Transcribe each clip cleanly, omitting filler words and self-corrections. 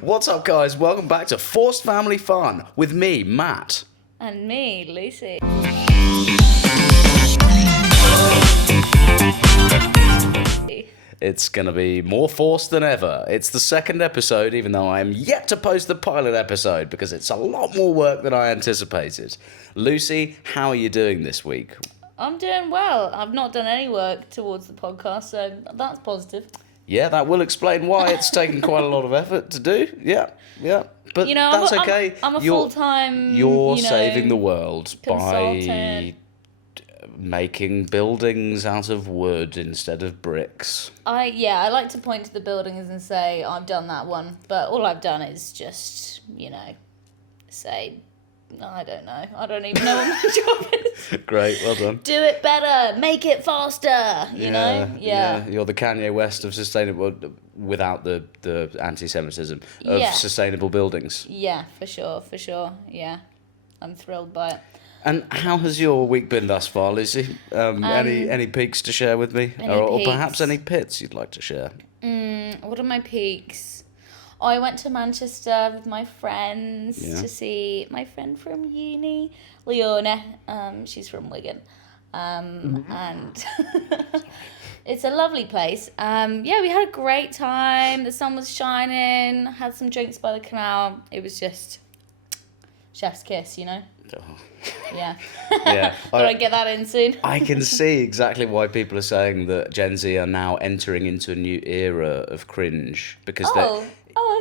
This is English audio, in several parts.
What's up, guys? Welcome back to Forced Family Fun with me, Matt. And me, Lucie. It's going to be more forced than ever. It's the second episode, even though I am yet to post the pilot episode because it's a lot more work than I anticipated. Lucie, how are you doing this week? I'm doing well. I've not done any work towards the podcast, so that's positive. Yeah, that will explain why it's taken quite a lot of effort to do. Yeah. But that's okay. I'm a full-time, You're saving the world consultant. by making buildings out of wood instead of bricks. I like to point to the buildings and say, I've done that one. But all I've done is just, say, I don't know. I don't even know what my job is. Great, well done. Do it better. Make it faster. You know? Yeah. You're the Kanye West of sustainable, without the anti-Semitism, of sustainable buildings. Yeah, for sure. Yeah. I'm thrilled by it. And how has your week been thus far, Lucie? Any peaks to share with me? Or perhaps any pits you'd like to share? What are my peaks? Oh, I went to Manchester with my friends to see my friend from uni, Leona. She's from Wigan. And it's a lovely place. We had a great time. The sun was shining. Had some drinks by the canal. It was just chef's kiss, Oh. Yeah. Yeah. Thought I'd get that in soon. I can see exactly why people are saying that Gen Z are now entering into a new era of cringe because okay.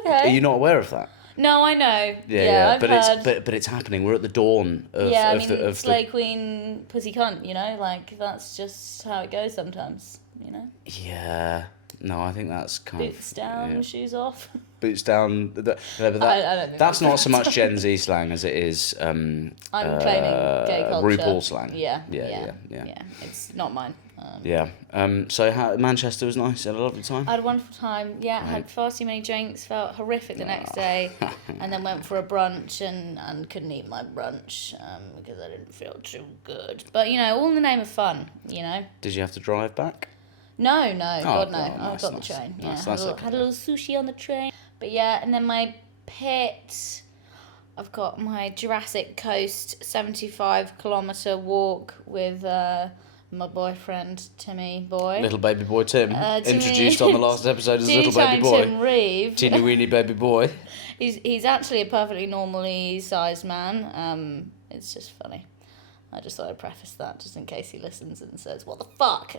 Are you not aware of that? No, I know. Yeah, I've heard. but it's happening. We're at the dawn of Slay Queen, pussy cunt. That's just how it goes sometimes. Yeah. No, I think that's kind of boots down, shoes off. Boots down. But I don't think that's not so much Gen Z slang as it is. I'm claiming gay culture. RuPaul slang. Yeah. It's not mine. So Manchester was nice. You had a lovely time. I had a wonderful time. Yeah, right. Had far too many drinks. Felt horrific the next day, and then went for a brunch and couldn't eat my brunch because I didn't feel too good. But all in the name of fun. Did you have to drive back? No, God no. I got the train. Yeah, nice, had a little sushi on the train. But and then my pit, I've got my Jurassic Coast 75-kilometre walk with my boyfriend, Timmy Boy. Little baby boy Tim, introduced on the last episode as little baby boy. Tim Reeve. Teeny weeny baby boy. He's actually a perfectly normally sized man. It's just funny. I just thought I'd preface that just in case he listens and says, what the fuck?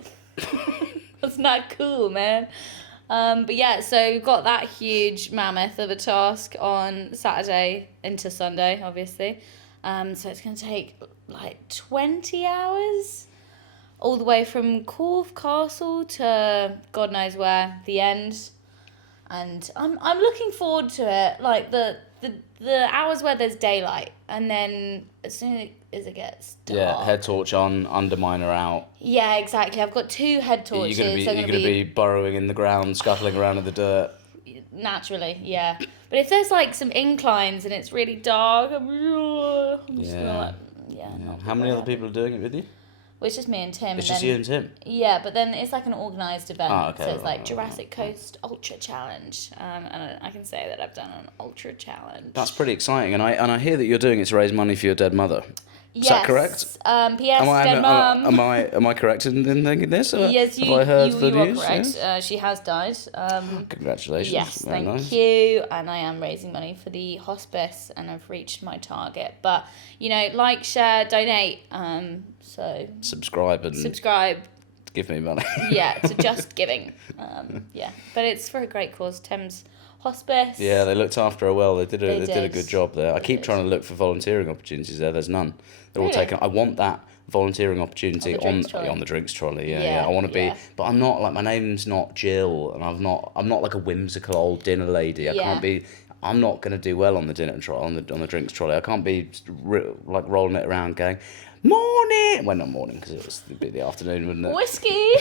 That's not cool, man. So we've got that huge mammoth of a task on Saturday into Sunday, obviously. So it's going to take 20 hours all the way from Corfe Castle to God knows where, the end. And I'm looking forward to it, the hours where there's daylight, and then as soon as it gets dark. Yeah, head torch on, underminer out. Yeah, exactly. I've got 2 head torches. You're going to be burrowing in the ground, scuttling around in the dirt. Naturally, yeah. But if there's some inclines and it's really dark, I'm just gonna How many other people are doing it with you? Well, it's just me and Tim. It's just you and Tim? Yeah, but then it's an organised event. Oh, okay. So it's Jurassic Coast Ultra Challenge. And I can say that I've done an Ultra Challenge. That's pretty exciting. And I hear that you're doing it to raise money for your dead mother. Is that correct? P.S. Dead mum. Am I correct in thinking this? Yes, have I heard the you are news? correct. Yes? She has died. Congratulations. Yes, Very thank nice. you. And I am raising money for the hospice, and I've reached my target. But like, share, donate. So subscribe. Give me money. Yeah, to Just Giving. But it's for a great cause. Thames Hospice. Yeah, they looked after her well. They did a good job there. I keep trying to look for volunteering opportunities there. There's none. They're all taken. I want that volunteering opportunity on the drinks trolley. Yeah. I want to be, but I'm not my name's not Jill, and I'm not like a whimsical old dinner lady. I can't be. I'm not going to do well on the dinner on the drinks trolley. I can't be rolling it around going, morning. Well, not morning because it'd be the afternoon, wouldn't it? Whiskey.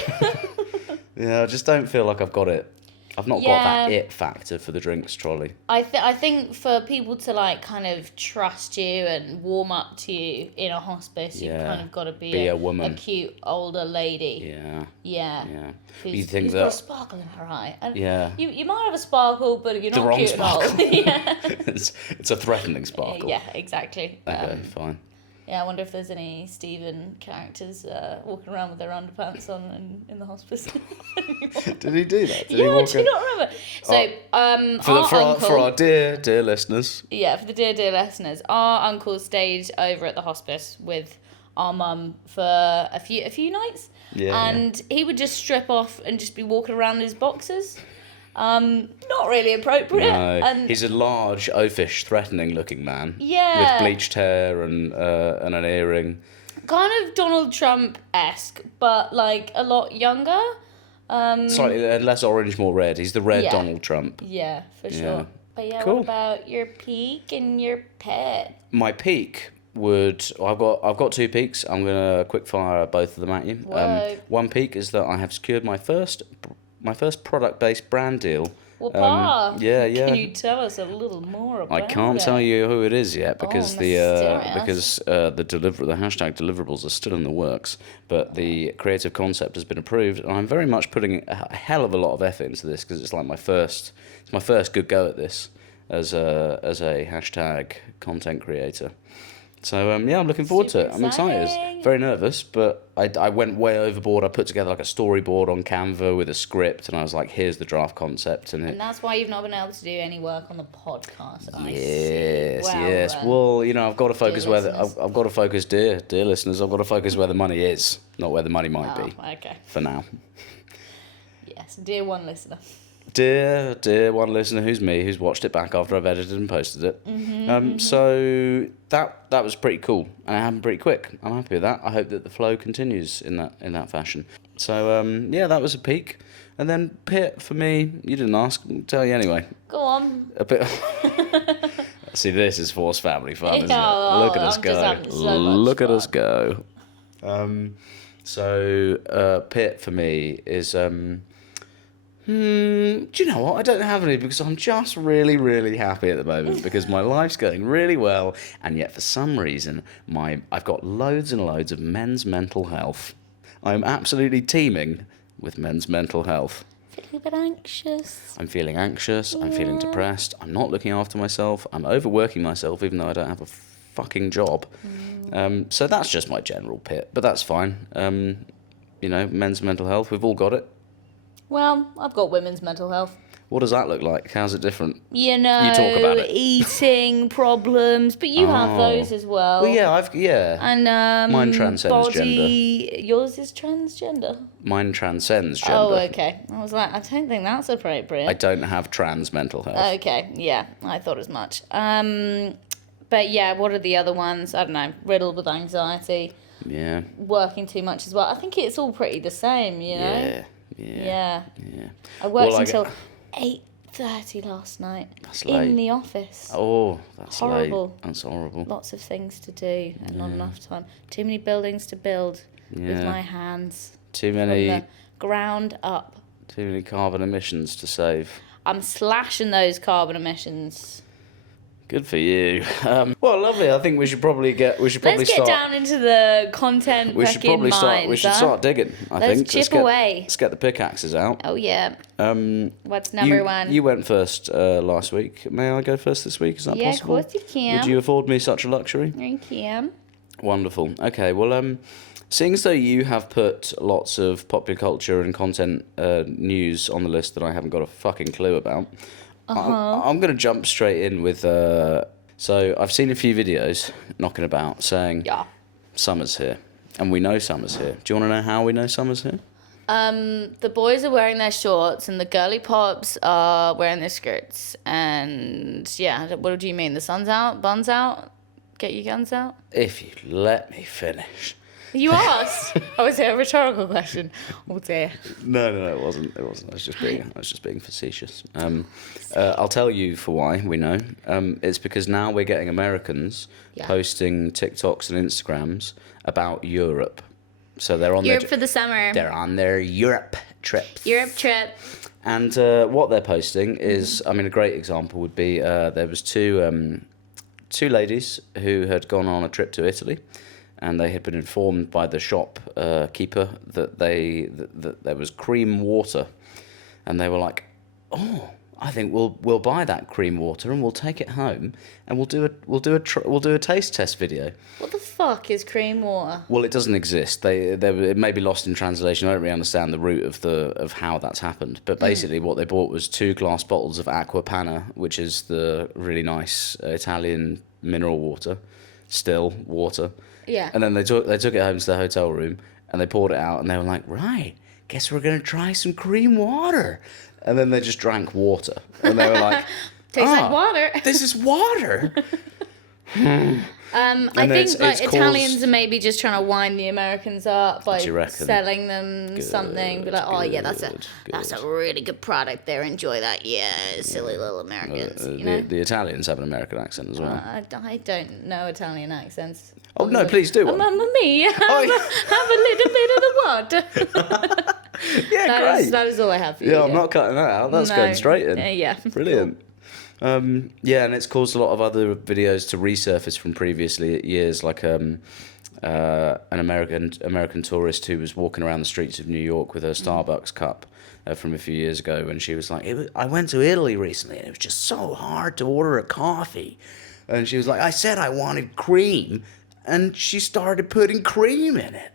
Yeah, I just don't feel like I've got it. I've not got that it factor for the drinks trolley. I think for people to like kind of trust you and warm up to you in a hospice, you've kind of got to be a woman, a cute older lady. Yeah. You think who's that got a sparkle in her eye. And you might have a sparkle, but you're the not wrong cute sparkle. at all. Yeah. It's a threatening sparkle. Yeah, exactly. Okay, fine. Yeah, I wonder if there's any Stephen characters walking around with their underpants on in the hospice. Did he do that? Do you not remember? So, for our dear listeners. Yeah, for the dear listeners, our uncle stayed over at the hospice with our mum for a few nights. And he would just strip off and just be walking around in his boxers. Not really appropriate. No, and he's a large, oafish, threatening-looking man. Yeah. With bleached hair and an earring. Kind of Donald Trump-esque, but like a lot younger. Slightly less orange, more red. He's the red Donald Trump. Yeah, for sure. But cool. What about your peak and your pet? My peak I've got 2 peaks. I'm gonna quick fire both of them at you. One peak is that I have secured my first product-based brand deal. Well, yeah. Can you tell us a little more about it? I can't tell you who it is yet because the hashtag deliverables are still in the works, but the creative concept has been approved, and I'm very much putting a hell of a lot of effort into this because it's like my first good go at this as a hashtag content creator. So, I'm looking forward to it. I'm excited. Very nervous, but I went way overboard. I put together like a storyboard on Canva with a script, and I was like, here's the draft concept. And that's why you've not been able to do any work on the podcast, Yes. Well, I've got to focus dear listeners, I've got to focus where the money is, not where the money might be. Okay. For now. Yes, dear one listener. Dear one listener who's watched it back after I've edited and posted it. So that was pretty cool, and it happened pretty quick. I'm happy with that. I hope that the flow continues in that fashion. So that was a peak. And then Pit, for me, you didn't ask, I'll tell you anyway. Go on. A bit. See, this is forced family fun, isn't it? Look at us go. Look at us go. So Pit for me is do you know what? I don't have any because I'm just really, really happy at the moment because my life's going really well, and yet for some reason I've got loads and loads of men's mental health. I'm absolutely teeming with men's mental health. Feeling a bit anxious. I'm feeling anxious. I'm feeling depressed. I'm not looking after myself. I'm overworking myself even though I don't have a fucking job. So that's just my general Pit, but that's fine. Men's mental health. We've all got it. Well, I've got women's mental health. What does that look like? How's it different? You talk about it. Eating problems, but you have those as well. Well, And mine transcends gender. Yours is transgender. Mine transcends gender. Oh, okay. I was like, I don't think that's appropriate. I don't have trans mental health. Okay, yeah, I thought as much. But yeah, what are the other ones? I don't know. Riddled with anxiety. Yeah. Working too much as well. I think it's all pretty the same, you know? Yeah. I worked until 8:30 last night. That's late. In the office. Oh, that's horrible. Late. That's horrible. Lots of things to do and not enough time. Too many buildings to build with my hands. Too many. From the ground up. Too many carbon emissions to save. I'm slashing those carbon emissions. Good for you. Well, lovely. I think we should probably Let's get down into the content. We should probably start digging. Let's chip away. Let's get the pickaxes out. Oh yeah. What's number one? You went first last week. May I go first this week? Is that possible? Yeah, of course you can. Would you afford me such a luxury? I can. Wonderful. Okay. Well, seeing as though you have put lots of popular culture and content news on the list that I haven't got a fucking clue about. I'm going to jump straight in with... So I've seen a few videos knocking about saying summer's here. And we know summer's here. Do you want to know how we know summer's here? The boys are wearing their shorts and the girly pops are wearing their skirts. And yeah, what do you mean? The sun's out? Bun's out? Get your guns out? If you'd let me finish. You asked. Oh, is it a rhetorical question? Oh dear. No, it wasn't. I was just being facetious. I'll tell you for why we know. It's because now we're getting Americans posting TikToks and Instagrams about Europe. So they're on Europe for the summer. They're on their Europe trips. Europe trip. And what they're posting is, I mean, a great example would be there was two ladies who had gone on a trip to Italy, and they had been informed by the shop keeper that that there was cream water, and they were like, "Oh, I think we'll buy that cream water and we'll take it home and we'll do a taste test video." What the fuck is cream water? Well, it doesn't exist. It may be lost in translation. I don't really understand the root of how that's happened. But basically, what they bought was 2 glass bottles of acqua panna, which is the really nice Italian mineral water, still water. Yeah. And then they took it home to their hotel room and they poured it out and they were like, right, guess we're gonna try some cream water. And then they just drank water and they were like, tastes like water. This is water. I think like Italians are maybe just trying to wind the Americans up by selling them something. Be like, oh yeah, that's a really good product there. Enjoy that. Yeah, silly little Americans. The Italians have an American accent as well. I don't know Italian accents. Oh no, please do one. Mamma mia, have a little bit of the water. Yeah, great. That is all I have for you. Yeah, I'm not cutting that out. That's going straight in. Yeah. Brilliant. Cool. Yeah, and it's caused a lot of other videos to resurface from previously years, like an American tourist who was walking around the streets of New York with her Starbucks cup from a few years ago, and she was like, I went to Italy recently, and it was just so hard to order a coffee. And she was like, I said I wanted cream, and she started putting cream in it.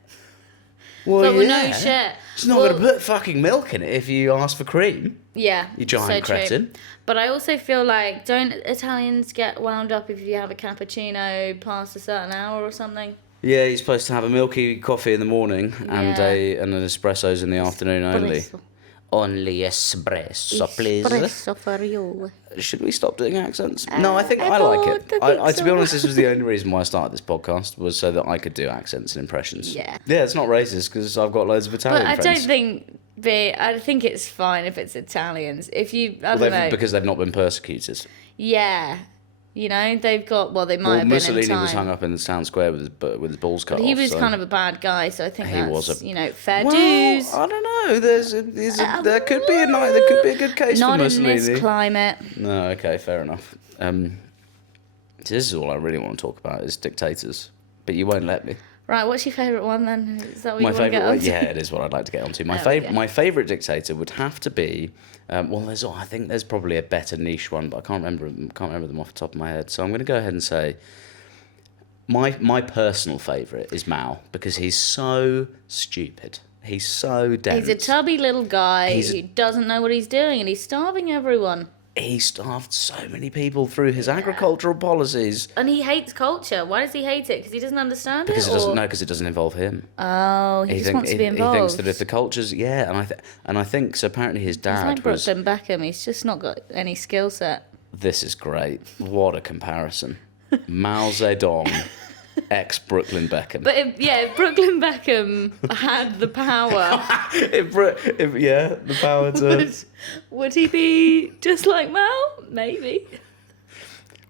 Well, no shit. She's not going to put fucking milk in it if you ask for cream. Yeah. You giant cretin. But I also feel like, don't Italians get wound up if you have a cappuccino past a certain hour or something? Yeah, you're supposed to have a milky coffee in the morning and an espresso's in the afternoon only. Only espresso, please. Espresso for you. Should we stop doing accents? No, I think I like it. To be honest, this was the only reason why I started this podcast, was so that I could do accents and impressions. Yeah. Yeah, it's not racist because I've got loads of Italian friends. I think it's fine if it's Italians. If you, I don't know. Because they've not been persecuted. Yeah. You know, they've got, they might have been Mussolini in time. was hung up in the town square with his balls cut off. He was kind of a bad guy, so I think that's, fair dues. I don't know. There could be a good case for Mussolini. Not in this climate. No, okay, fair enough. This is all I really want to talk about is dictators, but you won't let me. Right, what's your favourite one then? Is that what you want to get onto? Yeah, it is what I'd like to get onto. My favourite dictator would have to be, I think there's probably a better niche one, but I can't remember them off the top of my head. So I'm going to go ahead and say my personal favourite is Mao, because he's so stupid. He's so dense. He's a tubby little guy who doesn't know what he's doing, and he's starving everyone. He starved so many people through his agricultural policies. And he hates culture. Why does he hate it? Because he doesn't understand because it doesn't involve him. Oh, he just wants to be involved. He thinks that if the culture's... Yeah, and I think... So apparently his dad He's like Brooklyn Beckham. He's just not got any skill set. This is great. What a comparison. Mao Zedong... ex-Brooklyn Beckham. But if Brooklyn Beckham had the power... the power to... Would he be just like Mao? Maybe.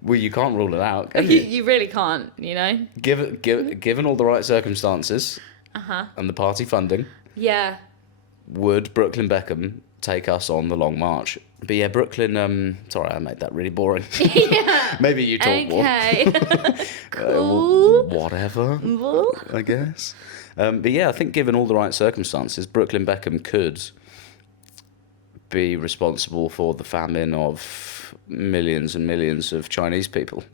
Well, you can't rule it out, can you? You really can't, you know? Given all the right circumstances... and the party funding... Yeah. Would Brooklyn Beckham take us on the Long March? But yeah, Brooklyn... sorry, I made that really boring. Yeah. Maybe you talk more. Okay. Cool. Whatever, I guess. But yeah, I think given all the right circumstances, Brooklyn Beckham could be responsible for the famine of millions and millions of Chinese people.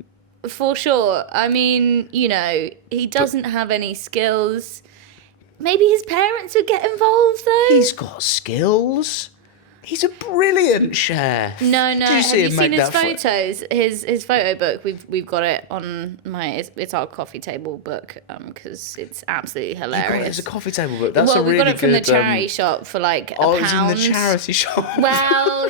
For sure. I mean, he doesn't have any skills. Maybe his parents would get involved, though. He's got skills. He's a brilliant chef. No. Have you seen his photos? His photo book. We've got it on it's our coffee table book because it's absolutely hilarious. It's a coffee table book. That's a really good... we got it from the charity shop for like £1. Oh, it was in the charity shop. Well,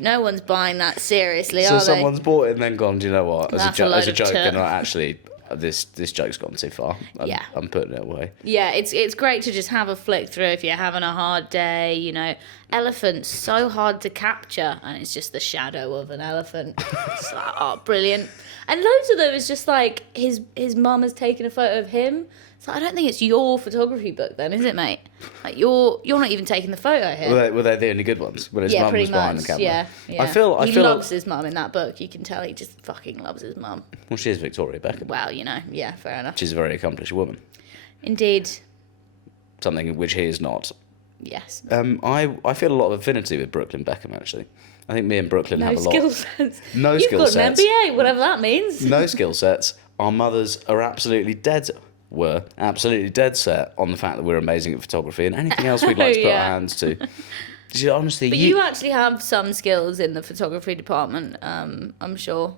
no one's buying that seriously, are they? So someone's bought it and then gone, do you know what? As a joke, and actually... This joke's gone too far. I'm putting it away. Yeah, it's great to just have a flick through if you're having a hard day, Elephants, so hard to capture, and it's just the shadow of an elephant. It's like, oh, brilliant. And loads of them is just like his mum has taken a photo of him, So I don't think it's your photography book then, is it, mate? Like you're not even taking the photo here. Were they the only good ones? When his mum was behind the camera. Yeah. I feel he loves his mum in that book. You can tell he just fucking loves his mum. Well, she is Victoria Beckham. Well, yeah, fair enough. She's a very accomplished woman. Indeed. Something which he is not. Yes. I feel a lot of affinity with Brooklyn Beckham, actually. I think me and Brooklyn have a lot. Skill sets. No skill sets. You've got an MBA, whatever that means. No skill sets. Our mothers are absolutely dead set on the fact that we're amazing at photography and anything else we'd like to put our hands to. Honestly, but you actually have some skills in the photography department, I'm sure.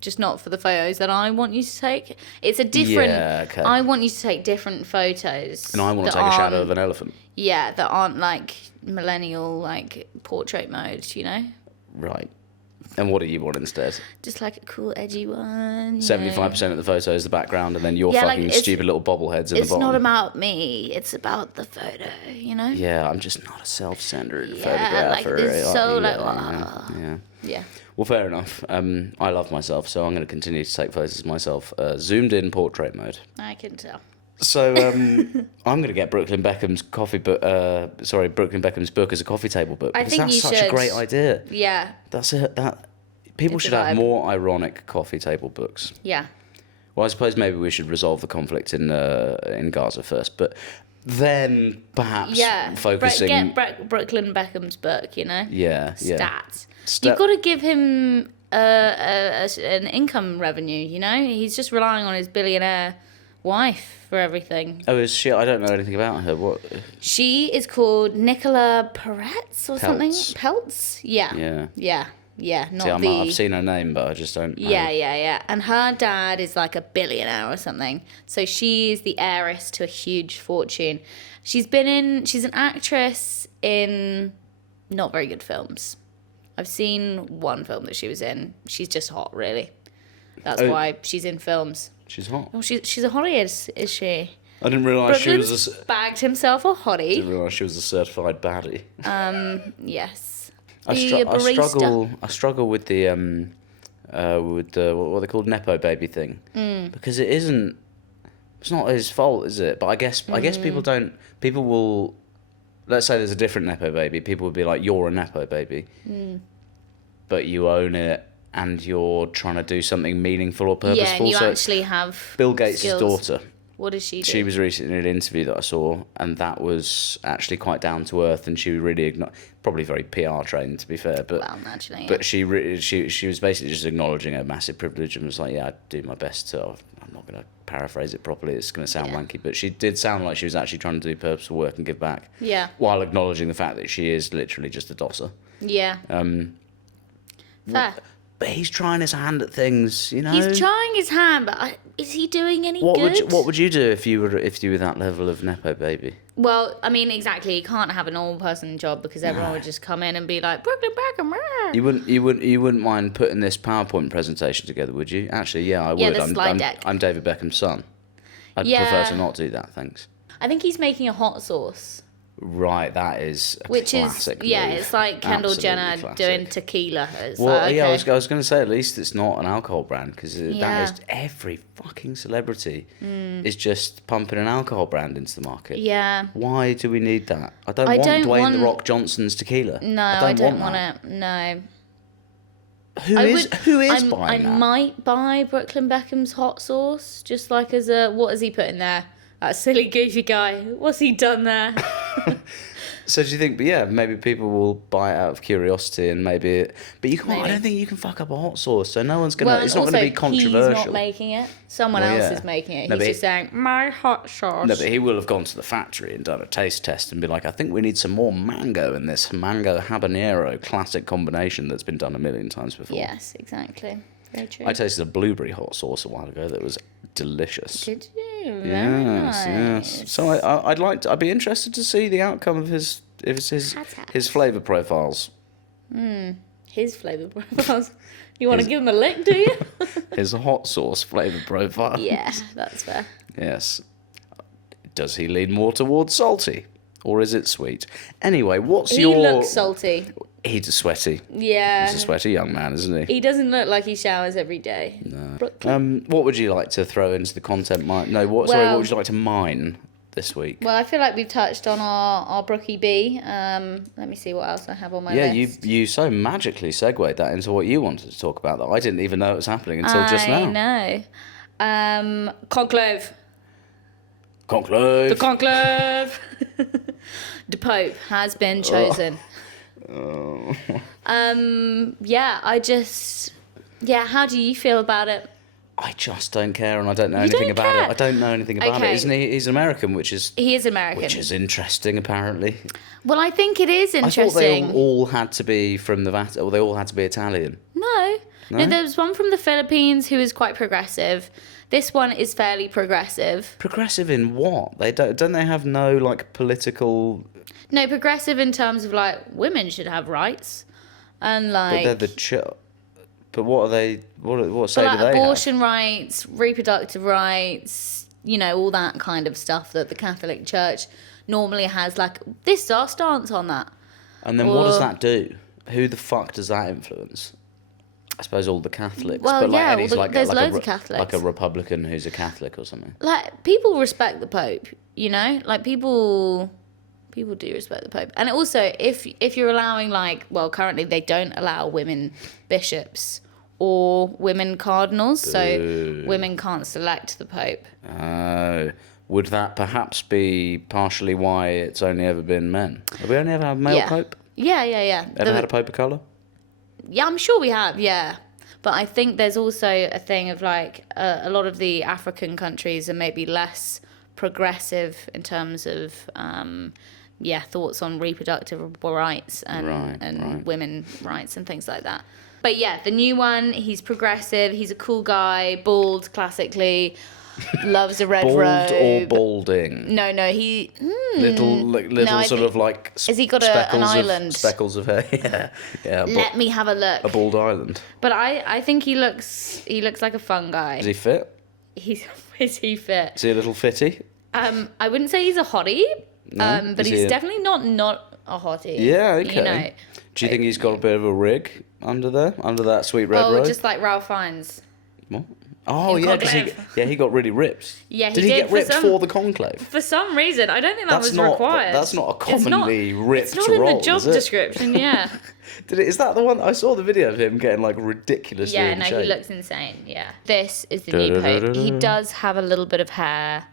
Just not for the photos that I want you to take. It's a different... Yeah, okay. I want you to take different photos. And I want to take a shadow of an elephant. Yeah, that aren't like millennial, like portrait mode, you know? Right. And what do you want instead? Just like a cool, edgy one. 75% of the photo is the background, and then your fucking stupid little bobbleheads in the bottom. It's not about me. It's about the photo, you know? Yeah, I'm just not a self-centered photographer. Yeah. Well, fair enough. I love myself, so I'm going to continue to take photos of myself, zoomed-in portrait mode. I can tell. So I'm going to get Brooklyn Beckham's Brooklyn Beckham's book as a coffee table book. I think that's you such should. a great idea. Yeah. That's it. People should have more ironic coffee table books. Yeah. Well, I suppose maybe we should resolve the conflict in Gaza first, but then perhaps focusing. Get Brooklyn Beckham's book, you know. Yeah. Stats. You've got to give him an income revenue. You know, he's just relying on his billionaire wife for everything. Oh, is she? I don't know anything about her. What? She is called Nicola Peretz or something. Peltz. Yeah. I've seen her name, but I just don't know. Yeah. And her dad is like a billionaire or something. So she's the heiress to a huge fortune. She's an actress in not very good films. I've seen one film that she was in. She's just hot, really. That's why she's in films. She's hot. Oh, she's a hottie, is she? I didn't realise she was bagged himself a hottie. I didn't realise she was a certified baddie. Yes. I struggle with the what are they called, nepo baby thing, because it's not his fault, is it? But I guess people will. Let's say there's a different nepo baby. People would be like, "You're a nepo baby," but you own it and you're trying to do something meaningful or purposeful. Yeah, and you actually have Bill Gates' skills. daughter. What does she do? She was recently in an interview that I saw, and that was actually quite down to earth, and she was really probably very PR trained, to be fair. But naturally, yeah. But she was basically just acknowledging her massive privilege and was like, "Yeah, I do my best to." I'm not going to paraphrase it properly. It's going to sound wanky, but she did sound like she was actually trying to do purposeful work and give back. Yeah. While acknowledging the fact that she is literally just a dosser. Yeah. Fair. But he's trying his hand at things, you know. He's trying his hand, but is he doing any good? What would you do if you were that level of nepo baby? Well, I mean, exactly. You can't have a normal person job because everyone would just come in and be like, Brooklyn Beckham. You wouldn't mind putting this PowerPoint presentation together, would you? Actually, yeah, I would. Yeah, the slide deck. I'm David Beckham's son. I'd prefer to not do that, thanks. I think he's making a hot sauce. Right, that is a classic move. It's like Kendall Absolutely Jenner classic. doing tequila. It's I was going to say, at least it's not an alcohol brand, because that is every fucking celebrity is just pumping an alcohol brand into the market. Yeah. Why do we need that? I don't want Dwayne The Rock Johnson's tequila. No, I don't want it. No. Who is buying that? I might buy Brooklyn Beckham's hot sauce, just like as a, what has he put in there? That silly goofy guy. What's he done there? So do you think? But yeah, maybe people will buy it out of curiosity, and but you can't. I don't think you can fuck up a hot sauce. So no one's gonna. Well, it's not gonna be controversial. He's not making it. Someone else is making it. He's just saying my hot sauce. No, but he will have gone to the factory and done a taste test and be like, I think we need some more mango in this mango habanero classic combination that's been done a million times before. Yes, exactly. Very true. I tasted a blueberry hot sauce a while ago that was delicious. Did you? Yes. So I'd be interested to see the outcome of his flavour profiles. His flavour profiles. You want to give him a lick, do you? His hot sauce flavour profile. Yeah, that's fair. Yes. Does he lean more towards salty Or is it sweet? Anyway, what's He your... looks salty. He's sweaty. Yeah. He's a sweaty young man, isn't he? He doesn't look like he showers every day. No. What would you like to throw into the content mine? No, what would you like to mine this week? Well, I feel like we've touched on our Brookie B. Let me see what else I have on my list. Yeah, you so magically segued that into what you wanted to talk about that I didn't even know it was happening until just now. I know. Conclave. Conclave. The conclave. The Pope has been chosen. Oh. How do you feel about it? I just don't care, and I don't know anything about it. I don't know anything about it. Isn't he? He's an American, he is American, which is interesting, apparently. Well, I think it is interesting. I thought they all had to be from the Vatican, or they all had to be Italian. No, there was one from the Philippines who is quite progressive. This one is fairly progressive. Progressive in what? They don't they have no like political? No, progressive in terms of like women should have rights, and like. But they're But what are they? What say do they abortion have? rights, reproductive rights, all that kind of stuff that the Catholic Church normally has. Like, this is our stance on that. And then what does that do? Who the fuck does that influence? I suppose all the Catholics. Well, but there's loads of Catholics. Like a Republican who's a Catholic or something. Like, people respect the Pope, Like, people do respect the Pope. And also, if you're allowing, currently they don't allow women bishops or women cardinals, so women can't select the Pope. Oh. Would that perhaps be partially why it's only ever been men? Have we only ever had a male Pope? Yeah. Ever had a Pope of colour? Yeah, I'm sure we have, yeah. But I think there's also a thing of, a lot of the African countries are maybe less progressive in terms of... thoughts on reproductive rights and women rights and things like that. But yeah, the new one, he's progressive, he's a cool guy, bald classically, loves a red robe. Bald or balding? No, he... Has he got an island? Speckles of hair, yeah. Let me have a look. A bald island. But I think he looks like a fun guy. Is he fit? Is he fit? Is he a little fitty? I wouldn't say he's a hottie. No? But he's definitely not a hottie. Yeah, okay. Do you think he's got a bit of a rig under that sweet red robe? Oh, just like Ralph Fiennes. What? Oh, yeah, because he got really ripped. Yeah, did he get ripped for the conclave? For some reason. I don't think that was required. That's not a commonly ripped role, It's not in the job description, yeah. Is that the one? I saw the video of him getting, ridiculously in shape. He looks insane, yeah. This is the new Pope. He does have a little bit of hair.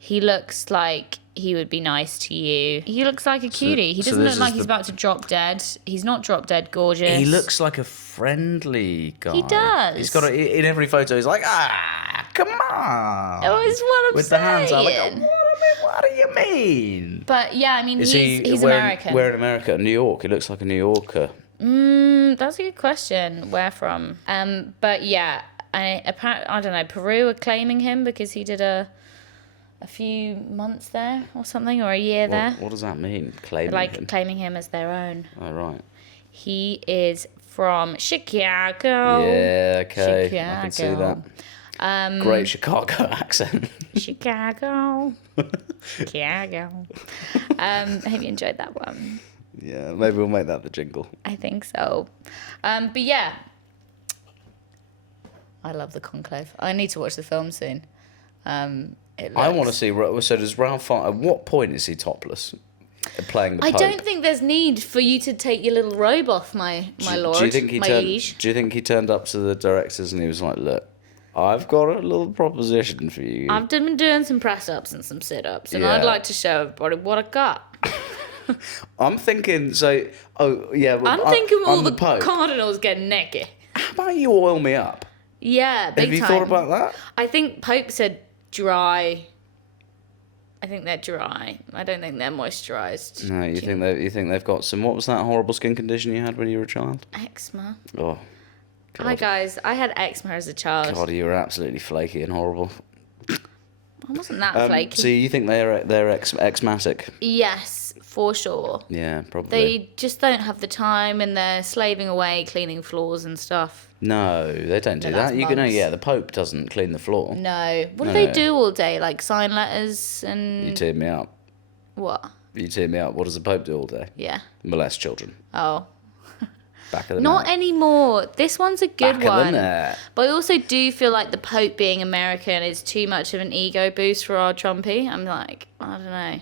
He looks like he would be nice to you. He looks like a cutie. He doesn't look like he's about to drop dead. He's not drop dead gorgeous. He looks like a friendly guy. He does. He's got in every photo. He's like, come on. Oh, it's what I'm with saying. The hands out. Like, what do you mean? But yeah, I mean, he's American. Where in America? New York. He looks like a New Yorker. That's a good question. Where from? But yeah, I don't know. Peru are claiming him because he did a few months there or something, or a year there. What does that mean? Claiming him as their own. Oh, right. He is from Chicago. Yeah, okay. Chicago. I can see that. Great Chicago accent. Chicago. Chicago. Have you enjoyed that one? Yeah, maybe we'll make that the jingle. I think so. But yeah. I love the conclave. I need to watch the film soon. I want to see. So does Ralph? At what point is he topless, playing the Pope? I don't think there's need for you to take your little robe off, my lord. Do you think he turned up to the directors and he was like, "Look, I've got a little proposition for you. I've been doing some press ups and some sit ups, and I'd like to show everybody what I got." I'm thinking. I'm thinking all the cardinals get naked. How about you oil me up? Yeah, big time. Have you thought about that? I think Pope said dry. I think they're dry. I don't think they're moisturised. No, you think they've got some... What was that horrible skin condition you had when you were a child? Eczema. Oh, God. Hi, guys. I had eczema as a child. God, you were absolutely flaky and horrible. I wasn't that flaky. So you think they're eczematic? Yes, for sure. Yeah, probably. They just don't have the time and they're slaving away cleaning floors and stuff. No, they don't do that. The Pope doesn't clean the floor. No. What do they do all day? Like sign letters and... You teared me up. What? You tear me up. What does the Pope do all day? Yeah. Molest children. Oh. Back of the Not net. anymore. This one's a good Back of the one. net. But I also do feel like the Pope being American is too much of an ego boost for our Trumpy. I'm like, I don't know.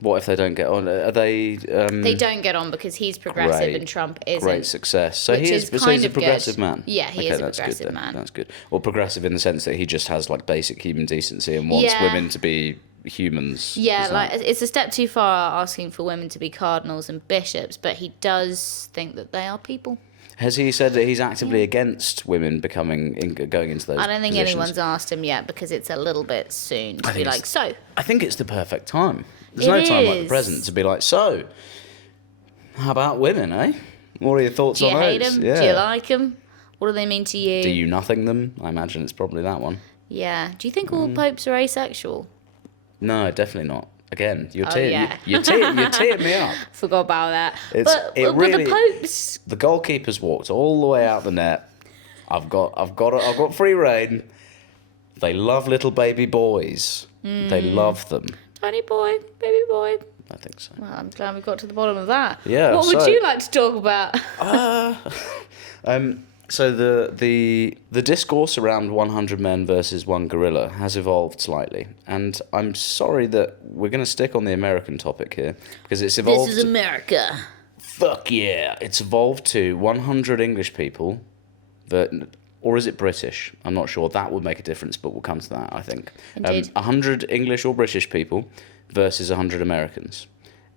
What if they don't get on? Are they... They don't get on because he's progressive and Trump isn't. Great success. So which he's is so he's a progressive man. Yeah, he is a that's progressive good, man. That's good. Or progressive in the sense that he just has like basic human decency and wants women to be humans. Yeah, like it's a step too far asking for women to be cardinals and bishops, but he does think that they are people. Has he said that he's actively against women going into those I don't think positions? anyone's asked him yet because it's a little bit soon to be like, so. I think it's the perfect time. There's no time like the present to be like, so, how about women, eh? What are your thoughts on those? Do you hate them? Yeah. Do you like them? What do they mean to you? Do you nothing them? I imagine it's probably that one. Yeah. Do you think all popes are asexual? No, definitely not. Again, you're yeah. tearing me up. Forgot about that. But really, the popes... The goalkeeper's walked all the way out the net. I've got free reign. They love little baby boys. They love them. Tiny boy, baby boy. I think so. Well, I'm glad we got to the bottom of that. Yeah. What would you like to talk about? So the discourse around 100 men versus one gorilla has evolved slightly, and I'm sorry that we're going to stick on the American topic here because it's evolved. This is America. Fuck yeah! It's evolved to 100 English people, or is it British? I'm not sure. That would make a difference, but we'll come to that. I think. Indeed. 100 English or British people versus 100 Americans,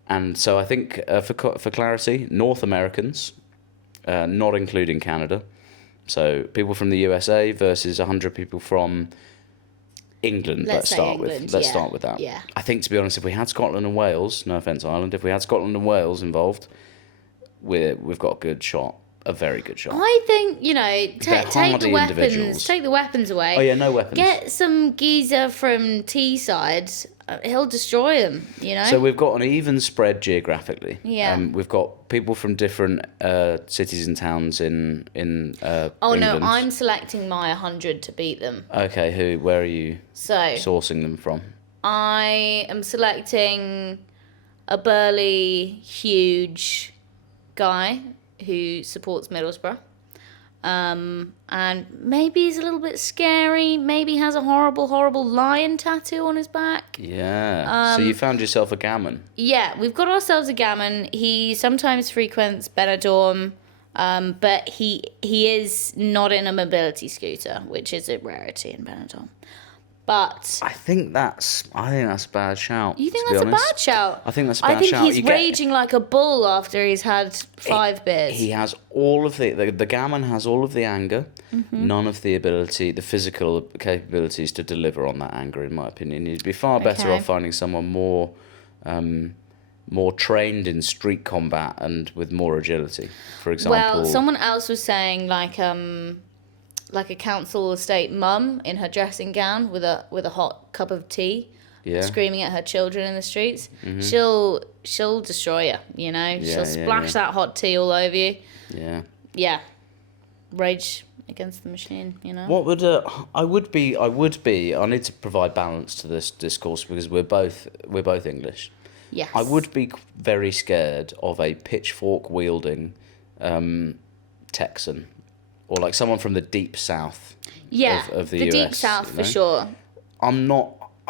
and so I think for clarity, North Americans, not including Canada. So people from the USA versus 100 people from England. Let's start with that. Yeah. I think, to be honest, if we had Scotland and Wales, no offence, Ireland, if we had Scotland and Wales involved, we've got a very good shot. I think, take the weapons away. Oh yeah, no weapons. Get some geezer from Teesside. He'll destroy them, So we've got an even spread geographically. Yeah. We've got people from different cities and towns in Oh England. no, I'm selecting my 100 to beat them. Okay, where are you So sourcing them from? I am selecting a burly, huge guy who supports Middlesbrough. And maybe he's a little bit scary. Maybe has a horrible, horrible lion tattoo on his back. Yeah. So you found yourself a gammon. Yeah, we've got ourselves a gammon. He sometimes frequents Benidorm, but he is not in a mobility scooter, which is a rarity in Benidorm. But I think that's a bad shout. You think that's a bad shout? I think that's a bad shout. I think he's raging like a bull after he's had 5 beers. He has all of the gammon has all of the anger, none of the physical capabilities to deliver on that anger. In my opinion, he'd be far better off finding someone more trained in street combat and with more agility. For example, well, someone else was saying like a council estate mum in her dressing gown with a hot cup of tea, screaming at her children in the streets. She'll destroy you. She'll splash that hot tea all over you. Yeah. Rage against the machine. What would I need to provide balance to this discourse because we're both English. Yes. I would be very scared of a pitchfork wielding Texan. Or like someone from the deep south of the US. The deep south for sure. I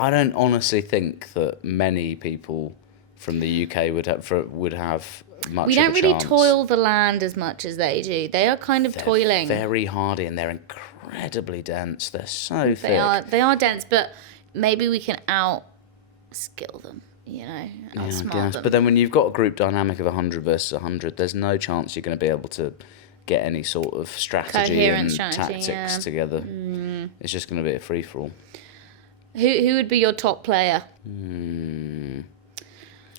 don't honestly think that many people from the UK would have much We of a don't really chance. toil the land as much as they do. They are kind of toiling. Very hardy and they're incredibly dense. They're so thick. They are dense, but maybe we can out-skill them, outsmart them. But then when you've got a group dynamic of 100 versus 100, there's no chance you're going to be able to get any sort of strategy and tactics together. It's just going to be a free-for-all. Who would be your top player?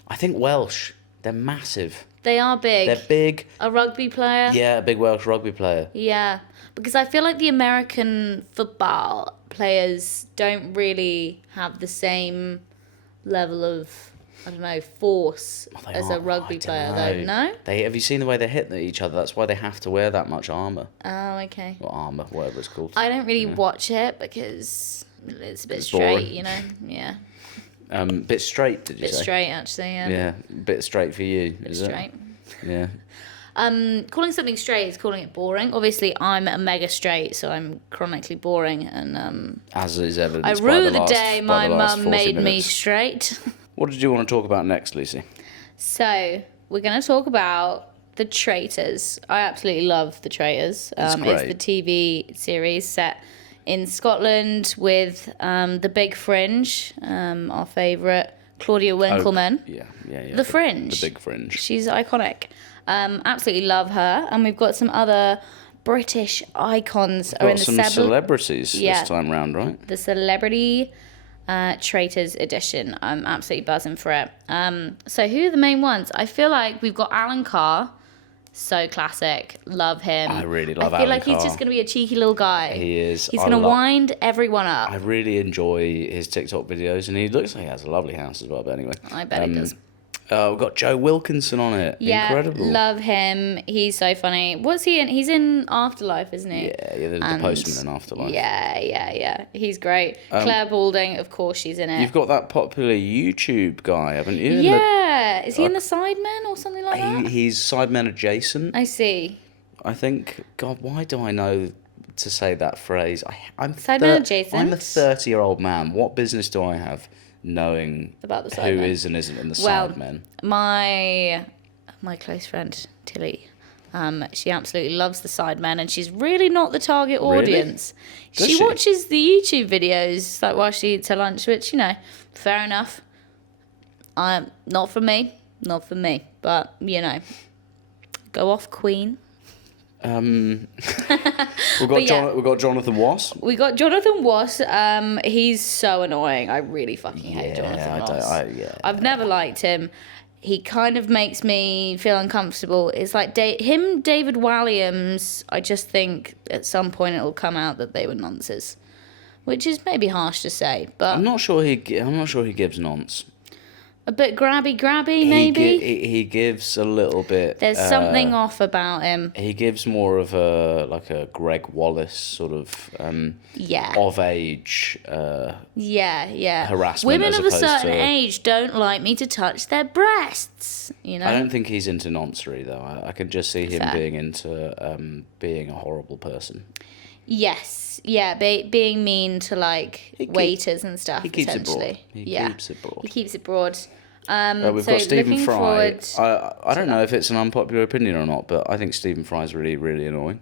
I think Welsh. They're massive. They are big. They're big. A rugby player? Yeah, a big Welsh rugby player. Yeah, because I feel like the American football players don't really have the same level of, force as a rugby player, though. No? Have you seen the way they hit each other? That's why they have to wear that much armour. Oh, okay. Or armour, whatever it's called. I don't really watch it because it's a bit straight, Yeah. Bit straight, did you Bit say? straight, actually, yeah. Yeah, bit straight for you. Bit straight. Yeah. Calling something straight is calling it boring. Obviously, I'm a mega straight, so I'm chronically boring. And as is evidenced I by rue the the day my mum made me straight. What did you want to talk about next, Lucy? So, we're going to talk about The Traitors. I absolutely love The Traitors. It's great. It's the TV series set in Scotland with the Big Fringe, our favourite, Claudia Winkleman. Yeah. The Fringe. The Big Fringe. She's iconic. Absolutely love her. And we've got some other British icons are in the some celebrities this time round, right? The Celebrity Traitors edition. I'm absolutely buzzing for it. So who are the main ones? I feel like we've got Alan Carr. So classic. Love him. I really love Alan Carr. I feel like he's just going to be a cheeky little guy. He is. He's going to wind everyone up. I really enjoy his TikTok videos, and he looks like he has a lovely house as well, but anyway. I bet he does. We've got Joe Wilkinson on it. Yeah, incredible. Love him. He's so funny. What's he in? He's in Afterlife, isn't he? Yeah, the postman in Afterlife. Yeah. He's great. Claire Balding, of course, she's in it. You've got that popular YouTube guy, haven't you? Yeah. Is he in the Sidemen or something like that? He's Sidemen adjacent. I see. I think, God, why do I know to say that phrase? I'm Sidemen adjacent? I'm a 30-year-old man. What business do I have knowing about the who is and isn't in the Sidemen? My close friend Tilly, she absolutely loves the Sidemen, and she's really not the target audience. Really? She watches the YouTube videos like while she eats her lunch, which fair enough. Not for me, but go off, Queen. We've got Jonathan Wass. We got Jonathan Wass. He's so annoying. I really fucking hate Jonathan Wass. I've never liked him. He kind of makes me feel uncomfortable. It's like David Walliams. I just think at some point it'll come out that they were nonces, which is maybe harsh to say, but I'm not sure he gives nonce. A bit grabby, maybe? He gives a little bit... There's something off about him. He gives more of a Greg Wallace sort of... of age... harassment. Women of a certain age don't like me to touch their breasts, I don't think he's into noncery, though. I can just see him being into being a horrible person. Yes, being mean to waiters and stuff. He keeps essentially. Keeps it broad. He keeps it broad. We've got Stephen Fry. I don't know if it's an unpopular opinion or not, but I think Stephen Fry's really, really annoying.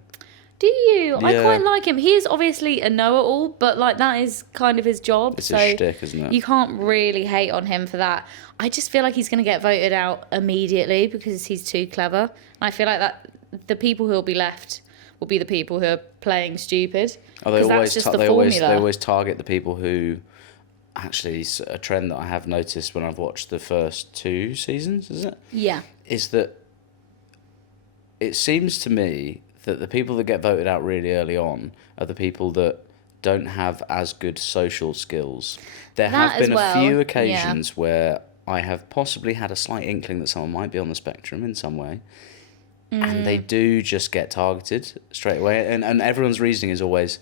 Do you? Yeah. I quite like him. He is obviously a know-it-all, but that is kind of his job. It's his shtick, isn't it? You can't really hate on him for that. I just feel like he's going to get voted out immediately because he's too clever. I feel like that the people who will be left will be the people who are playing stupid. They always target the people who... Actually, it's a trend that I have noticed when I've watched the first 2 seasons, is it? Yeah. Is that it seems to me that the people that get voted out really early on are the people that don't have as good social skills. There have been a few occasions where I have possibly had a slight inkling that someone might be on the spectrum in some way. And they do just get targeted straight away. And everyone's reasoning is always...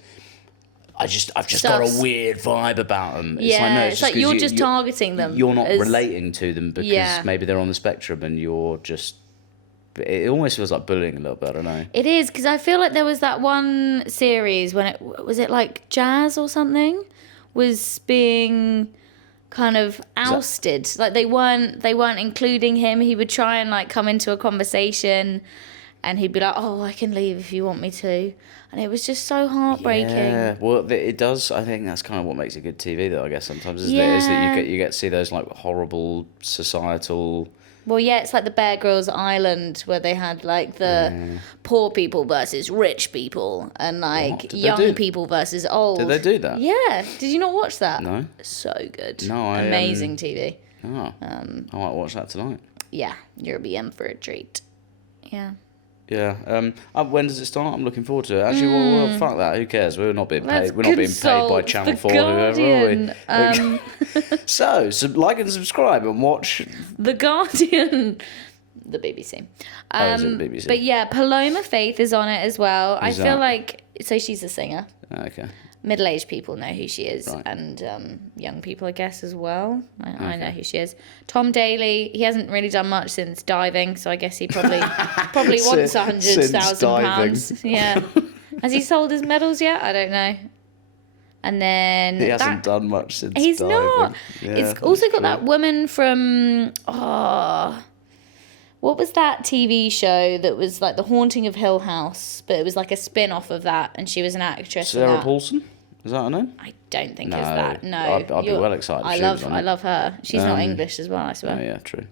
I've just got a weird vibe about them. It's like you're just targeting them. You're not relating to them because maybe they're on the spectrum and you're just... It almost feels like bullying a little bit, I don't know. It is, because I feel like there was that one series when was it like Jazz or something? Was being kind of ousted. Like they weren't including him. He would try and come into a conversation and he'd be like, "Oh, I can leave if you want me to." And it was just so heartbreaking. Yeah, well, it does. I think that's kind of what makes it good TV, though. I guess sometimes is that you get to see those horrible societal. Well, yeah, it's like the Bear Grylls Island where they had the poor people versus rich people and young people versus old. Did they do that? Yeah. Did you not watch that? No. So good. No, amazing TV. Oh, I might watch that tonight. Yeah, you'll be in for a treat. Yeah. Yeah. When does it start? I'm looking forward to it. Actually, well, fuck that. Who cares? We're not being paid. We're not being paid by Channel 4 or whoever, are we? So like and subscribe and watch The Guardian. The BBC. Is it the BBC? But yeah, Paloma Faith is on it as well. I feel like So she's a singer. Okay. Middle-aged people know who she is, Right. and young people, I guess, as well. I know who she is. Tom Daly, he hasn't really done much since diving, so I guess he probably wants £100,000. Yeah. Has he sold his medals yet? I don't know. And then He hasn't done much since he's diving. not. Yeah, It's also got that woman from what was that TV show that was like The Haunting of Hill House, but it was like a spin-off of that, and she was an actress. Sarah Paulson? Is that her name? I don't think it's that. No, I'd be well excited. I love her. She's not English as well, I swear. Oh yeah, true.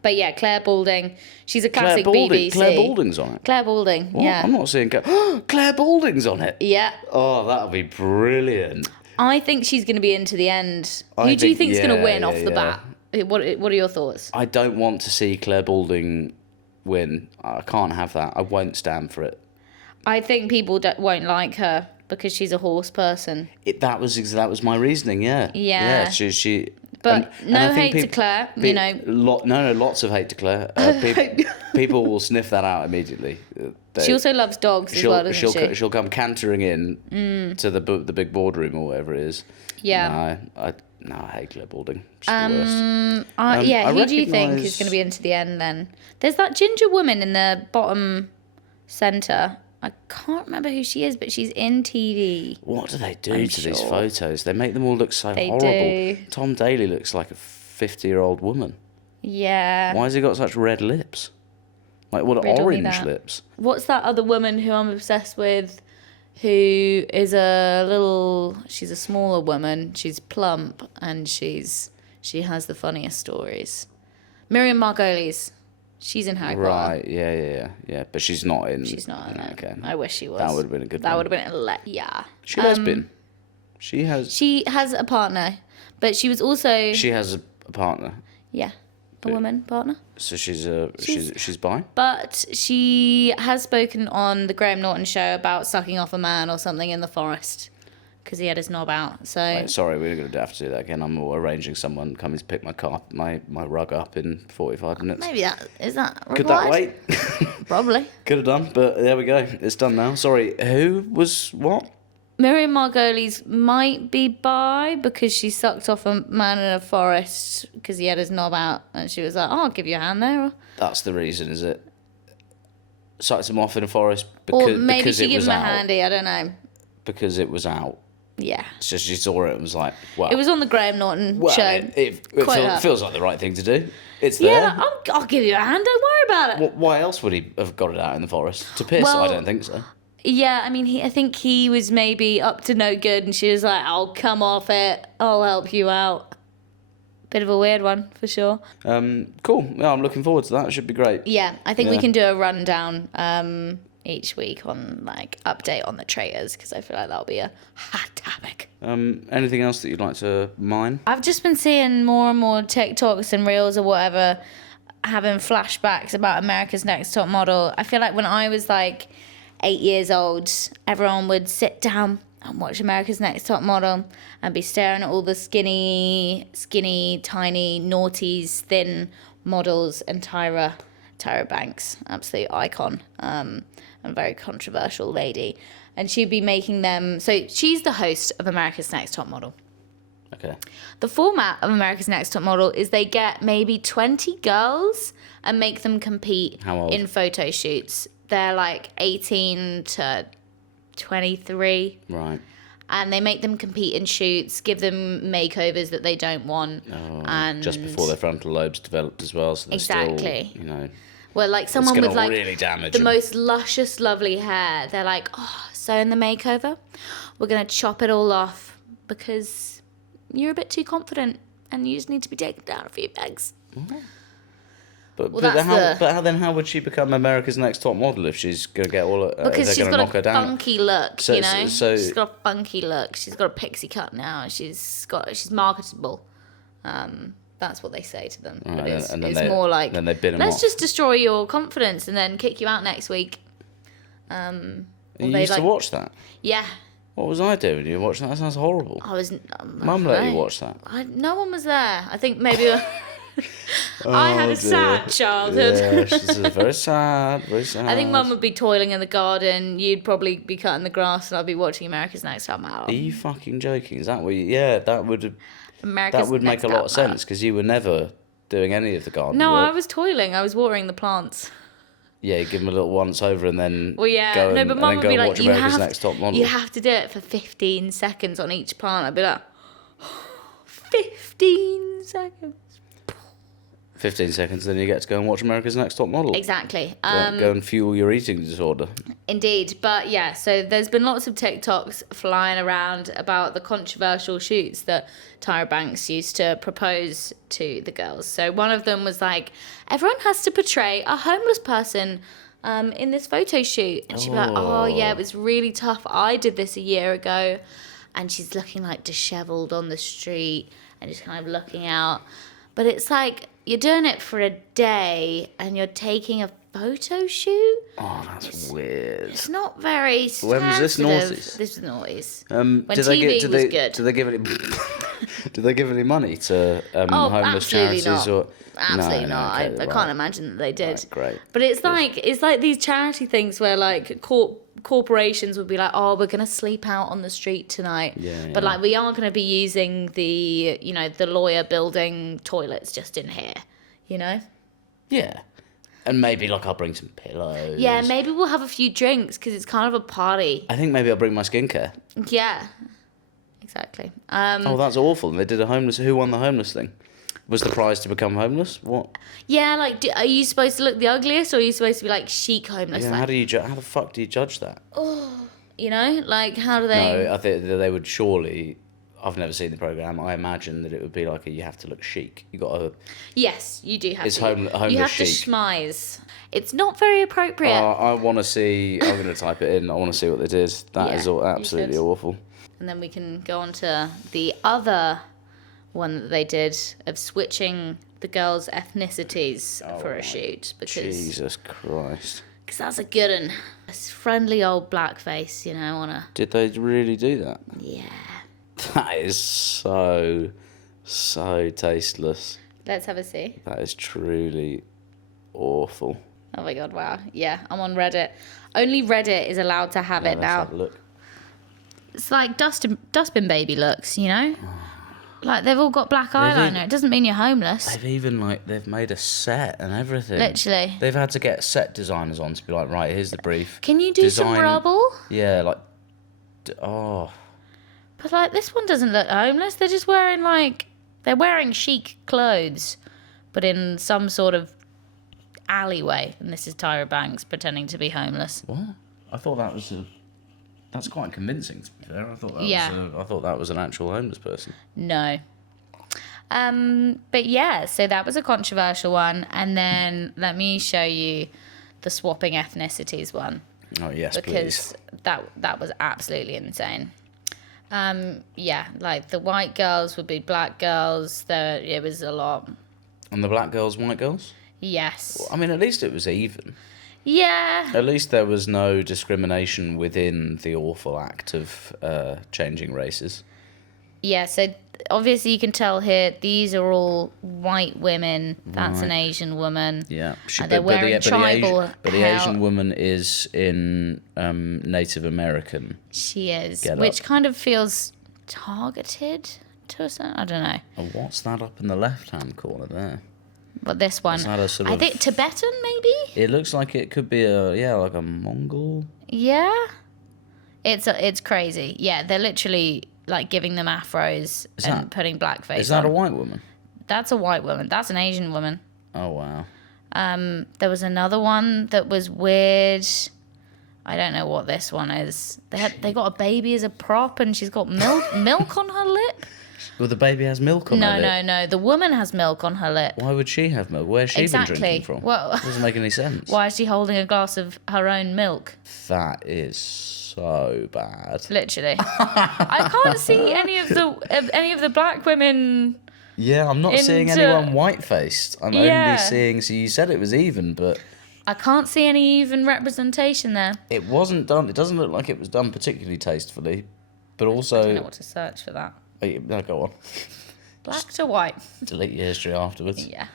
But yeah, Claire Balding. She's a classic BBC. Claire Balding's on it. Claire Balding. What? Yeah. I'm not seeing Claire Balding's on it. Yeah. Oh, that'll be brilliant. I think she's going to be in to the end. Who do you think's going to win off the bat? What are your thoughts? I don't want to see Claire Balding win. I can't have that. I won't stand for it. I think people won't like her because she's a horse person. That was my reasoning. Yeah. Yeah. She. But no hate to Claire, you know. Lots of hate to Claire. People will sniff that out immediately. She also loves dogs as well, doesn't she? She'll come cantering in to the big boardroom or whatever it is. Yeah. No, I hate Claire Balding. She's the worst. Who do you think is going to be into the end then? There's that ginger woman in the bottom centre. I can't remember who she is, but she's in TV. What do they do to these photos? They make them all look so horrible. Do. Tom Daly looks like a 50-year-old woman. Yeah. Why has he got such red lips? Like, what, orange lips? What's that other woman who I'm obsessed with, who is she's a smaller woman, she's plump, and she has the funniest stories. Miriam Margolyes. She's in Harry Potter. Right, yeah. But she's not in... She's not in it. Okay. I wish she was. That would have been a good one. That would have been yeah. She lesbian. She has a partner, but she was also... She has a partner. Yeah. A woman partner. So she's bi? But she has spoken on the Graham Norton show about sucking off a man or something in the forest because he had his knob out. So Wait, sorry, we're going to have to do that again. I'm arranging someone coming to pick my rug up in 45 minutes. Maybe is that required? Could that wait? Probably. Could have done, but there we go. It's done now. Sorry, who was what? Miriam Margolyes might be bi because she sucked off a man in a forest because he had his knob out, and she was like, "Oh, I'll give you a hand there." That's the reason, is it? Sucked him off in a forest or maybe she gave him a handy. I don't know. Because it was out. Yeah. So she saw it and was like, "Well." It was on the Graham Norton show. It feels like the right thing to do. It's there. Yeah, I'll give you a hand. Don't worry about it. Why else would he have got it out in the forest? To piss? Well, I don't think so. Yeah, I mean, I think he was maybe up to no good, and she was like, "I'll come off it. I'll help you out." Bit of a weird one, for sure. Cool. Yeah, I'm looking forward to that. It should be great. Yeah, I think we can do a rundown each week on, update on the traitors, because I feel like that'll be a hot topic. Anything else that you'd like to mine? I've just been seeing more and more TikToks and Reels or whatever having flashbacks about America's Next Top Model. I feel like when I was, 8 years old, everyone would sit down and watch America's Next Top Model and be staring at all the skinny, tiny, naughties, thin models, and Tyra Banks, absolute icon, and very controversial lady. And she'd be making them... So she's the host of America's Next Top Model. Okay. The format of America's Next Top Model is they get maybe 20 girls and make them compete in photo shoots. They're 18 to 23. Right. And they make them compete in shoots, give them makeovers that they don't want. Oh, and just before their frontal lobes developed as well. So they're still, Well, someone with really damage the them. most luscious, lovely hair. They're like, so in the makeover, we're going to chop it all off because you're a bit too confident and you just need to be taken down a few pegs. Mm-hmm. But how would she become America's Next Top Model if she's going to get all... Because she's got a funky look, so, you know? So, she's got a funky look. She's got a pixie cut now. She's marketable. That's what they say to them. Right, but it's more like, then they bin them let's off. just destroy your confidence and then kick you out next week. You used to watch that? Yeah. What was I doing? You watching that? That sounds horrible. I was... Mum let you watch that? No one was there. I think maybe... I had a sad childhood. Yeah, she's very sad, very sad. I think Mum would be toiling in the garden. You'd probably be cutting the grass, and I'd be watching America's Next Top Model. Are you fucking joking? Is that what you... Yeah, that would make a lot of sense, because you were never doing any of the garden No, work. I was toiling. I was watering the plants. Yeah, you give them a little once over and then Well, yeah. go No, and, but and Mum then would go be and like, watch America's Next Top Model. you have to do it for 15 seconds on each plant. I'd be like, 15 seconds. 15 seconds, then you get to go and watch America's Next Top Model. Exactly. Go and fuel your eating disorder. Indeed. But yeah, so there's been lots of TikToks flying around about the controversial shoots that Tyra Banks used to propose to the girls. So one of them was like, everyone has to portray a homeless person in this photo shoot. And she'd be like, oh yeah, it was really tough. I did this a year ago. And she's looking like disheveled on the street and just kind of looking out. But it's like, you're doing it for a day and you're taking a photo shoot. Oh, that's weird. It's not very sensitive. When was this, naughties? This was naughties. When TV was good. Did they give any? Did they give any money to homeless charities? Not. Or Absolutely not. Okay, I can't imagine that they did. Right, great. But it's like these charity things where like corporations would be like, oh, we're gonna sleep out on the street tonight. But like we aren't gonna be using the the lawyer building toilets just in here, Yeah. And maybe like I'll bring some pillows. Yeah, maybe we'll have a few drinks because it's kind of a party. I think maybe I'll bring my skincare. Yeah, exactly. Oh, that's awful. They did who won the homeless thing? Was the prize to become homeless? What? Yeah, like, are you supposed to look the ugliest, or are you supposed to be like chic homeless? Yeah, like, how the fuck do you judge that? Like how do they? No, I think that they would surely. I've never seen the program. I imagine that it would be like you have to look chic. You got to. Yes, you do have it's to. Homeless you have chic. to schmize. It's not very appropriate. I want to see. I'm going to type it in. I want to see what they did. That is absolutely awful. And then we can go on to the other one that they did of switching the girls' ethnicities for a shoot, because Jesus Christ. Because that's a good one. A friendly old blackface, Did they really do that? Yeah. That is so tasteless. Let's have a see. That is truly awful. Oh my god, wow. Yeah, I'm on Reddit. Only Reddit is allowed to have it now. Let's have a look. It's like dustbin baby looks, Like, they've all got black eyeliner. It doesn't mean you're homeless. They've even, they've made a set and everything. Literally. They've had to get set designers on to be like, right, here's the brief. Can you do some rubble? Yeah, But, like, this one doesn't look homeless. They're just wearing, they're wearing chic clothes, but in some sort of alleyway. And this is Tyra Banks pretending to be homeless. What? I thought that was That's quite convincing, to be fair. I thought that was an actual homeless person. No. But yeah, so that was a controversial one. And then let me show you the swapping ethnicities one. Oh, yes, because that was absolutely insane. Yeah, like the white girls would be black girls. It was a lot. And the black girls, white girls? Yes. Well, I mean, at least it was even. Yeah. At least there was no discrimination within the awful act of changing races. Yeah, so obviously you can tell here, these are all white women. That's an Asian woman. Yeah. They're wearing tribal But the Asian woman is in Native American. She is, which kind of feels targeted to us. I don't know. And what's that up in the left-hand corner there? But this one, I think Tibetan, maybe? It looks like it could be like a Mongol. Yeah. It's crazy. Yeah, they're literally like giving them afros and putting blackface on. Is that a white woman? That's a white woman. That's an Asian woman. Oh, wow. There was another one that was weird. I don't know what this one is. They got a baby as a prop and she's got milk on her lip. Well, the baby has milk on her lip. No. The woman has milk on her lip. Why would she have milk? Where's she been drinking from? Well, it doesn't make any sense. Why is she holding a glass of her own milk? That is so bad. Literally. I can't see any of the black women. Yeah, I'm not seeing anyone white-faced. I'm only seeing... So you said it was even, but... I can't see any even representation there. It wasn't done... It doesn't look like it was done particularly tastefully, but also... I don't know what to search for that. No, go on. Black to white. Delete your history afterwards. Yeah.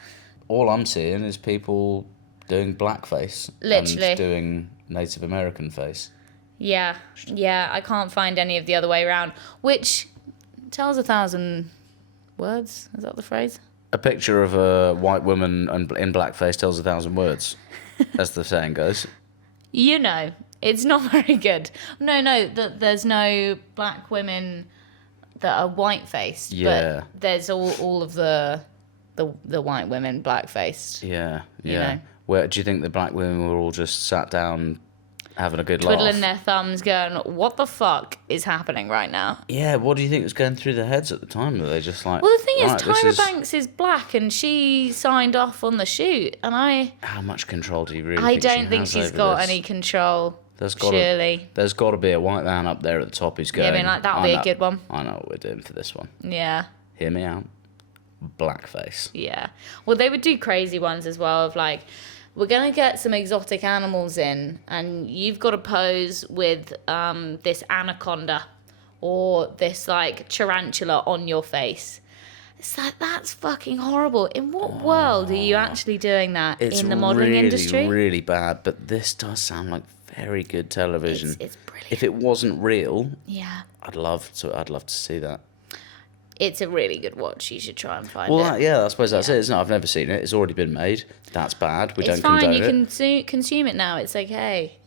All I'm seeing is people doing blackface. Literally. And doing Native American face. Yeah. Yeah, I can't find any of the other way around. Which tells 1,000 words. Is that the phrase? A picture of a white woman in blackface tells 1,000 words, as the saying goes. You know, it's not very good. No, there's no black women that are white-faced. Yeah. But there's all of the white women black-faced. Yeah. You know. Where do you think the black women were all just sat down having a good Twiddling laugh? their thumbs going, what the fuck is happening right now? Yeah, what do you think was going through their heads at the time? Were they just like... Well, the thing is, right, Tyra Banks is black and she signed off on the shoot. And How much control do you really I think don't think she's got any control, surely. There's got to be a white man up there at the top who's going... Yeah, I mean, like, that'll be a good one. I know what we're doing for this one. Yeah. Hear me out. Blackface. Yeah. Well, they would do crazy ones as well of like, we're going to get some exotic animals in and you've got to pose with this anaconda or this like tarantula on your face. It's like, that's fucking horrible. In what world are you actually doing that in the modelling industry? It's really bad, but this does sound like very good television. It's brilliant. If it wasn't real, yeah, I'd love to see that. It's a really good watch. You should try and find it. Well, yeah, I suppose that's it, isn't it? I've never seen it. It's already been made. That's bad. We don't condone it. It's fine. You can consume it now. It's okay.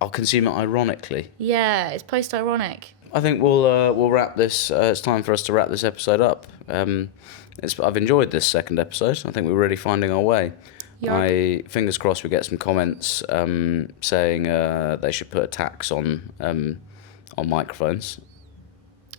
I'll consume it ironically. Yeah, it's post-ironic. I think we'll wrap this. It's time for us to wrap this episode up. I've enjoyed this second episode. I think we're really finding our way. Fingers crossed we get some comments saying they should put a tax on microphones.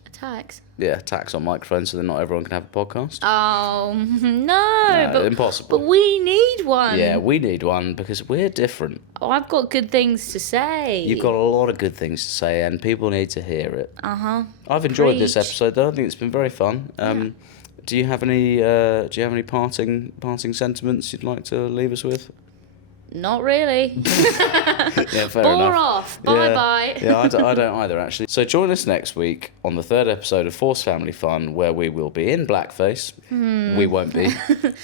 A tax? Yeah, tax on microphones so that not everyone can have a podcast. Oh, no. But, impossible. But we need one. Yeah, we need one because we're different. Oh, I've got good things to say. You've got a lot of good things to say and people need to hear it. Uh-huh. I've enjoyed this episode though. I think it's been very fun. Do you have any parting sentiments you'd like to leave us with? Not really. Yeah, fair Bore enough. off. Bye-bye. Yeah, I don't either, actually. So join us next week on the third episode of Force Family Fun, where we will be in blackface. We won't be.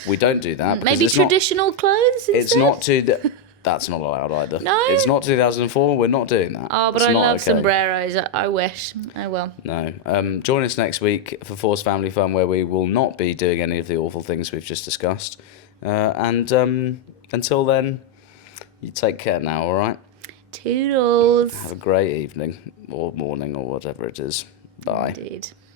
We don't do that. Maybe traditional clothes instead? It's not too... That's not allowed either. No? It's not 2004. We're not doing that. Oh, but it's I not love okay. sombreros. I wish. I will. No. Join us next week for Force Family Fun, where we will not be doing any of the awful things we've just discussed. And until then, you take care now, all right? Toodles. Have a great evening or morning or whatever it is. Bye. Indeed.